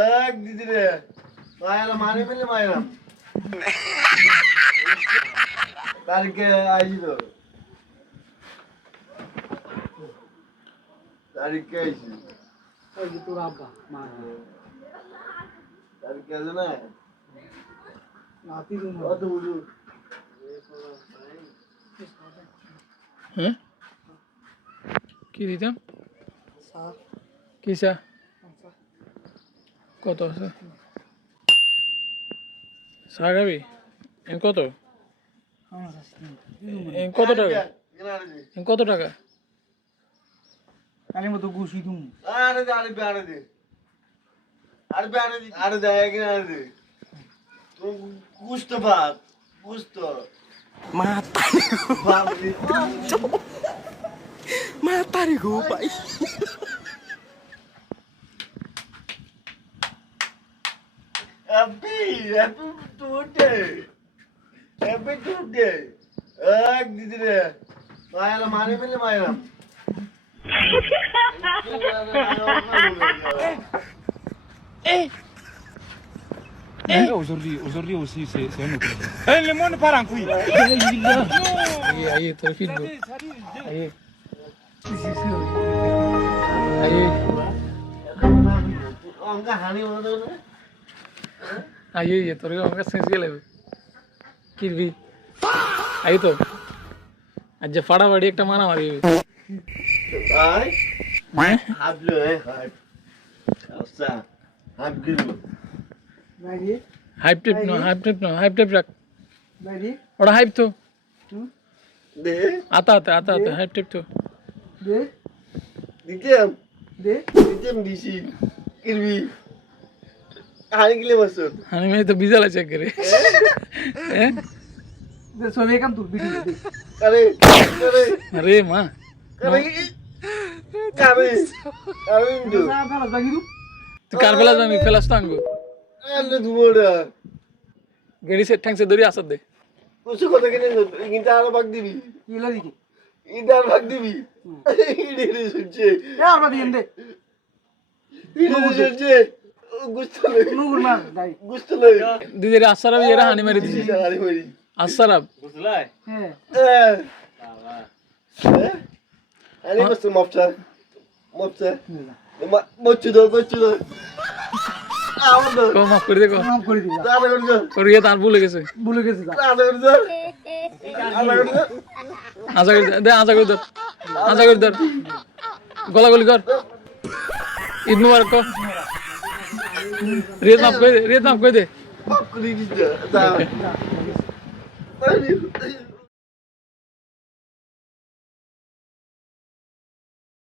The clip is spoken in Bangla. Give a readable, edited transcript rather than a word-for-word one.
এক দিদি রে মায়েরা মারি ফেলে মায়েরা তারিখে আইছিল তারিখে আইছিল তোর আব্বা মা তারিখে আছে না নাতি রুম কত বুঝু হ্যাঁ কি দিতাম স্যার কি চা কত আছে চা খাবি কত আমার কাছে কত টাকা কত টাকা কালির মতো ঘুষি তুমি আরে দে আরে বেড়ে দে আরে বেড়ে দে আরে যায় কি আরে দে তুই গুস্ত ভাত গুস্ত Mata ভাত দি Mata nih gue pak happy happy today happy today এক দিদি রে মায়েরা মারি ফেলে মায়েরা Aujourd'hui aussi, c'est un autre. Le monde part en couille. Aye তোর ফিরবো aye aye অঙ্কা হানি মতো না aye তোর আমাকে সেন্স গেলে কিরবি aye তো আজ ফাড়াফাড়ি একটা মারামারি ভাই হ্যাঁ হাবলো হাব আচ্ছা হাব গিলো বাইরে হাইপ টেপ রাখ বাইরে ওটা হাইপ তো দে आता हाइप टेप तो দে দিতেম দে দিতেম দিছি কিরবি হানি গিলে বসত हाने में तो बीजा ला चेक करे हैं দে সবে কাম তুল ভিডিও দে আরে আরে अरे मां আরে আরে আরে দু সা ফেলা বাগি দু तू कार पेला जामी पेलास तांगो আরে দুবড়া गाड़ी से ठंग से दौड़ी आसत दे কুসু কথা কেন ইনটা আর ভাগ দিবি ইলা দিকে ইনটা আর ভাগ দিবি ইডি রে শুনছে এ আর বাদি এন্ডে ইডি রে শুনছে গুস্তলে নুগুর মার দাই গুস্তলে दीदी रे असरब ये हानि मारी दी আরে হরি असरब হ্যাঁ আরে বস মপচা মপচা মচুদো আমাদের को माफ कर दे को নাম করে দিবা দাদা করছো और ये तार भूल गए ভুলে গেছে যা দাদা করছো দাদা করছো आजा कर दे आजा कर दर गला गली कर ईद मुबारक को रेत माफ कर दे বাপ করে দিছে দাদা